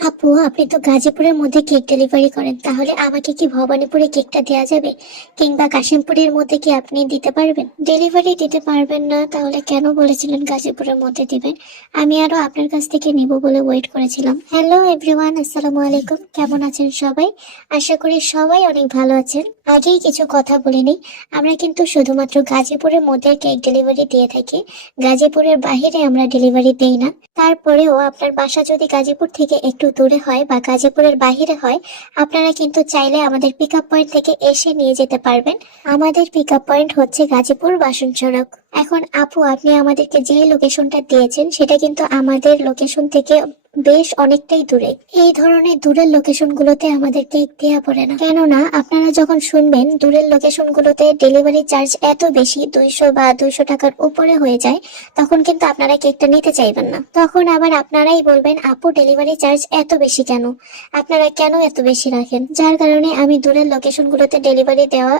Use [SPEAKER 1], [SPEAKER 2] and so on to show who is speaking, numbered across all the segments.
[SPEAKER 1] আপু, আপনি তো গাজীপুরের মধ্যে কেক ডেলিভারি করেন। তাহলে আমাকে কি ভবানীপুরে কেকটা দেওয়া যাবে? কিংবা কাশিমপুরের মধ্যে কি আপনি দিতে পারবেন? ডেলিভারি দিতে পারবেন না, তাহলে কেন বলেছিলেন গাজীপুরের মধ্যে দিবেন? আমি আরও আপনার কাছ থেকে নিব বলে ওয়েট করেছিলাম। হ্যালো এভরিওয়ান আসসালামু আলাইকুম। কেমন আছেন সবাই? আশা করি সবাই অনেক ভালো আছেন। আগেই কিছু কথা বলে নিই। আমরা কিন্তু শুধুমাত্র গাজীপুরের মধ্যে কেক ডেলিভারি দিয়ে থাকি। গাজীপুরের বাইরে আমরা ডেলিভারি দেই না। তারপরেও আপনার বাসা যদি গাজীপুর থেকে একটু দূরে হয় বা গাজীপুরের বাহিরে হয়, আপনারা কিন্তু চাইলে আমাদের পিক আপ পয়েন্ট থেকে এসে নিয়ে যেতে পারবেন। আমাদের পিক আপ পয়েন্ট হচ্ছে গাজীপুর বাসন সড়ক। এখন আপু, আপনি আমাদেরকে যে লোকেশনটা দিয়েছেন, সেটা কিন্তু আমাদের লোকেশন থেকে বেশ অনেকটাই দূরে। এই ধরনের দূরের লোকেশন গুলোতে আমাদের কেক দেওয়া পড়ে না। কেননা, আপনারা যখন শুনবেন, দূরের লোকেশন গুলোতে ডেলিভারি চার্জ এত বেশি, দুইশো বা দুইশো টাকার উপরে হয়ে যায়, তখন কিন্তু আপনারা কেকটা নিতে চাইবেন না। তখন আবার আপনারাই বলবেন, আপু ডেলিভারি চার্জ এত বেশি কেন? আপনারা কেন এত বেশি রাখেন? যার কারণে আমি দূরের লোকেশন গুলোতে ডেলিভারি দেওয়া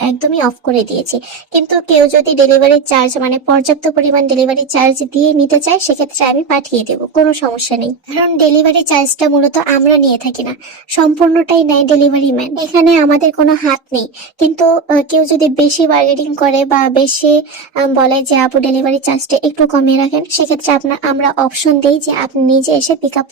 [SPEAKER 1] একদমই অফ করে দিয়েছি। কিন্তু কেউ যদি ডেলিভারি চার্জ মানে পর্যাপ্ত পরিমাণ ডেলিভারি চার্জ দিয়ে নিতে চায়, সেক্ষেত্রে আমি পাঠিয়ে দেবো। কোনো সমস্যা নেই। কারণ ডেলিভারি চার্জটা মূলত আমরা নিয়ে থাকি না। সম্পূর্ণটাই নেয় ডেলিভারি ম্যান এখানে আমাদের কোনো হাত নেই। কিন্তু কেউ যদি বেশি বার্গেনিং করে বা বেশি বলে যে, আপু ডেলিভারি চার্জটা একটু কমিয়ে রাখেন, সেক্ষেত্রে আপনার, আমরা অপশন দিই যে, আপনি নিজে এসে পিক আপ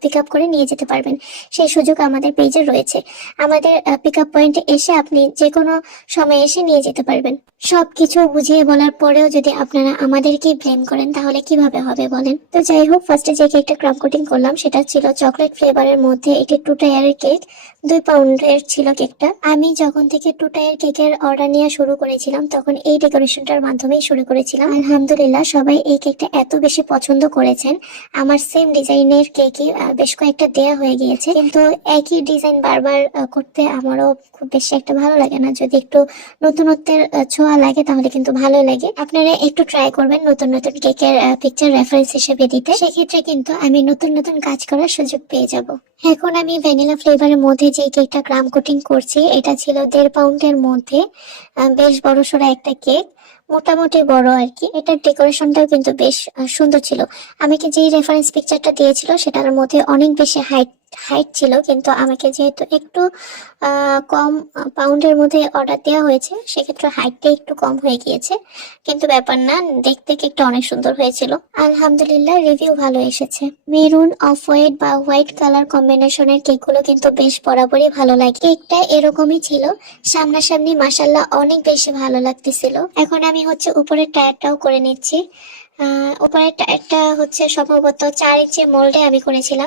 [SPEAKER 1] পিক আপ করে নিয়ে যেতে পারবেন। সেই সুযোগ আমাদের পেজে রয়েছে। আমাদের পিক আপ পয়েন্টে এসে আপনি যে কোনো সময় এসে নিয়ে যেতে পারবেন। সব কিছু বুঝিয়ে বলার পরেও যদি আপনারা আমাদেরকেই ব্লেম করেন, তাহলে কীভাবে হবে বলেন? তো যাই হোক ফার্স্টে যে কেকটা ক্রাম কোটিং করলাম, সেটা ছিল চকলেট ফ্লেভারের মধ্যে একটি টু টায়ারের কেক দুই পাউন্ডের ছিল কেকটা। আমি যখন থেকে টু টায়ার কেকের অর্ডার নেওয়া শুরু করেছিলাম, তখন এই ডেকোরেশনটার মাধ্যমেই শুরু করেছিলাম। আলহামদুলিল্লাহ, সবাই এই কেকটা এত বেশি পছন্দ করেছেন। আমার সেম ডিজাইনের কেকই বেশ কয়েকটা দেয়া হয়ে গিয়েছে। কিন্তু একই ডিজাইন বারবার করতে আমারও খুব বেশি একটা ভালো লাগে না। যদি একটু নতুনত্বের ছোঁয়া লাগে, তাহলে কিন্তু ভালো লাগে। আপনারা একটু ট্রাই করবেন নতুন নতুন কেকের পিকচার রেফারেন্স হিসেবে দিতে। সেক্ষেত্রে কিন্তু আমি নতুন নতুন কাজ করার সুযোগ পেয়ে যাব। এখন আমি ভ্যানিলা ফ্লেভারের মধ্যে যে কেকটা ক্রাম কোটিং করছি, এটা ছিল দেড় পাউন্ডের মধ্যে বেশ বড় সড়ো একটা কেক মোটামুটি বড় আর কি এটার ডেকোরেশনটাও কিন্তু বেশ সুন্দর ছিল। আমাকে যেই রেফারেন্স পিকচারটা দিয়েছিল, সেটার মধ্যে অনেক বেশি হাইট হাইট ছিল, কিন্তু আমাকে যেহেতু একটু কম পাউন্ডের মধ্যে অর্ডার দেওয়া হয়েছে, সেক্ষেত্রে হাইটটা একটু কম হয়ে গিয়েছে। কিন্তু ব্যাপার না, দেখতে কেকটা অনেক সুন্দর হয়েছিল। আলহামদুলিল্লাহ রিভিউ ভালো এসেছে। মেরুন অফ হোয়াইট বা হোয়াইট কালার কম্বিনেশনের কেকগুলো কিন্তু বেশ বরাবরই ভালো লাগে। কেকটা এরকমই ছিল। সামনাসামনি মাসাল্লাহ অনেক বেশি ভালো লাগতেছিল। এখন আমি হচ্ছে উপরের টায়ারটাও করে নিচ্ছি। উপরের টায়ারটা হচ্ছে সম্ভবত চার ইঞ্চি মোল্ডে আমি করেছিলাম।